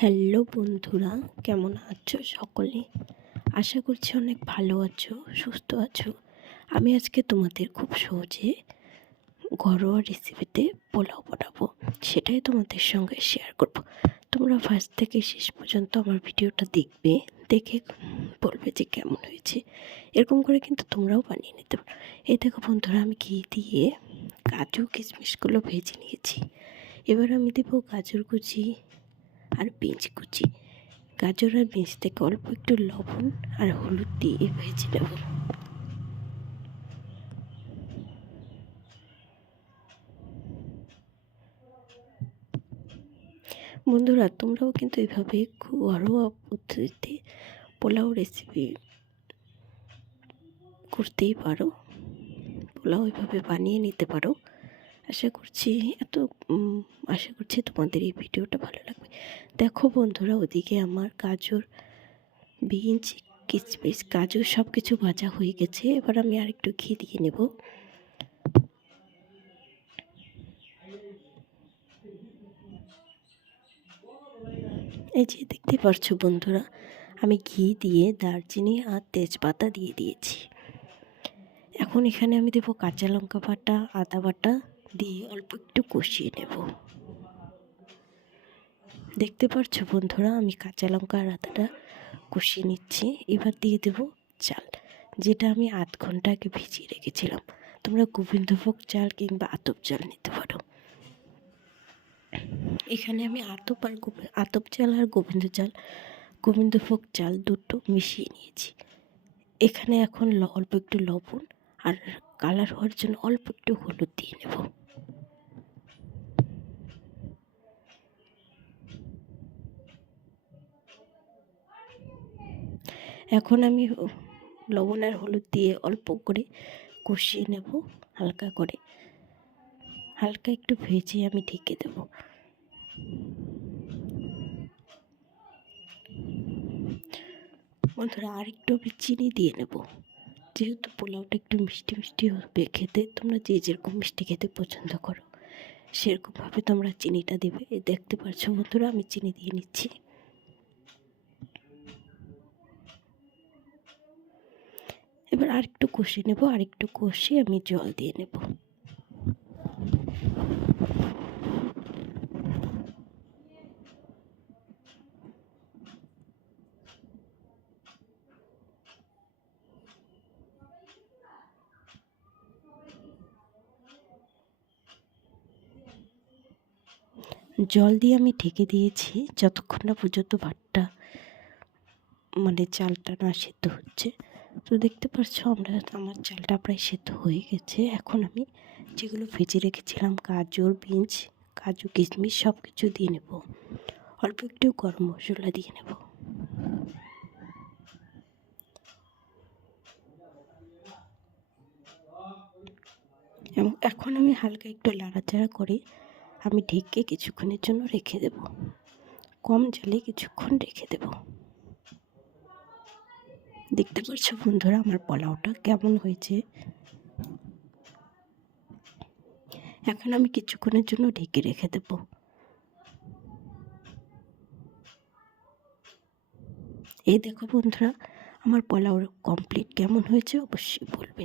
Hello বন্ধুরা, কেমন আছো সকলে? আশা করছি অনেক ভালো আছো, সুস্থ আছো। আমি আজকে তোমাদের খুব সহজে ঘরোয়া রেসিপিতে পোলাও বানাবো, সেটাই তোমাদের সঙ্গে শেয়ার করব। তোমরা ফার্স্ট থেকে শেষ পর্যন্ত আমার ভিডিওটা দেখবে, দেখে বলবে যে কেমন হয়েছে। এরকম করে কিন্তু তোমরাও বানিয়ে নিতে পারো। এই দেখো বন্ধুরা, আমি ঘি দিয়ে কাজু কিশমিশগুলো ভেজে নিয়েছি। এবার আমি দেবো গাজর কুচি আর বিনস কুচি। গাজর আর বিনস থেকে অল্প একটু লবণ আর হলুদ দিয়ে ভেজে নেব। বন্ধুরা, তোমরাও কিন্তু এভাবে ঘরোয়া পদ্ধতিতে পোলাও রেসিপি করতেই পারো, পোলাও এভাবে বানিয়ে নিতে পারো। আশা করছি আশা করছি তোমাদের এই ভিডিওটা ভালো লাগবে। দেখো বন্ধুরা, ওদিকে আমার গাজর, বিনস, কিশমিশ, কাজু সব কিছু ভাজা হয়ে গেছে। এবার আমি আরেকটু ঘি দিয়ে নেব। এই যে দেখতে পাচ্ছ বন্ধুরা, আমি ঘি দিয়ে দারচিনি আর তেজপাতা দিয়ে দিয়েছি। এখন এখানে আমি দেবো কাঁচা লঙ্কা বাটা, আদা বাটা দিয়ে অল্প একটু কষিয়ে নেব। দেখতে পাচ্ছ বন্ধুরা, আমি কাঁচা লঙ্কা আর আদাটা কষিয়ে নিচ্ছি। এবার দিয়ে দেবো চাল, যেটা আমি আধ ঘন্টা আগে ভিজিয়ে রেখেছিলাম। তোমরা গোবিন্দভোগ চাল কিংবা আতপ চাল নিতে পারো। এখানে আমি আতপ চাল আর গোবিন্দভোগ চাল দুটো মিশিয়ে নিয়েছি। এখানে এখন অল্প একটু লবণ আর কালার হওয়ার জন্য অল্প একটু হলুদ দিয়ে নেব। এখন আমি লবণ আর হলুদ দিয়ে অল্প করে কষিয়ে নেব। হালকা একটু ভেজে আমি ঢেকে দেব। বন্ধুরা, আর একটু আমি চিনি দিয়ে নেব, যেহেতু পোলাওটা একটু মিষ্টি মিষ্টি হবে খেতে। তোমরা যে যেরকম মিষ্টি খেতে পছন্দ করো সেরকমভাবে তোমরা চিনিটা দেবে। দেখতে পাচ্ছ বন্ধুরা, আমি চিনি দিয়ে নিচ্ছি। এবার আরেকটু কষিয়ে নেব, আরেকটু কষিয়ে আমি জল দিয়ে নেব। জল দিয়ে আমি ঢেকে দিয়েছি যতক্ষণ না পর্যন্ত ভাতটা চালটা না সেদ্ধ হচ্ছে। তো দেখতে পাচ্ছ আমার চালটা প্রায় সেদ্ধ হয়ে গেছে। এখন আমি যেগুলো ভেজে রেখেছিলাম গাজর, বিনস, কাজু, কিশমিশ সব কিছু দিয়ে নেব। অল্প একটু গরম মশলা দিয়ে নেব। এবং এখন আমি হালকা একটু নাড়াচাড়া করে আমি ঢেকে কিছুক্ষণের জন্য রেখে দেব। কম জালে কিছুক্ষণ রেখে দেব। দেখতে পাচ্ছ বন্ধুরা, আমার পোলাওটা কেমন হয়েছে। এখন আমি কিছুক্ষণের জন্য ঢেকে রেখে দেব। এই দেখো বন্ধুরা, আমার পোলাও কমপ্লিট। কেমন হয়েছে অবশ্যই বলবে।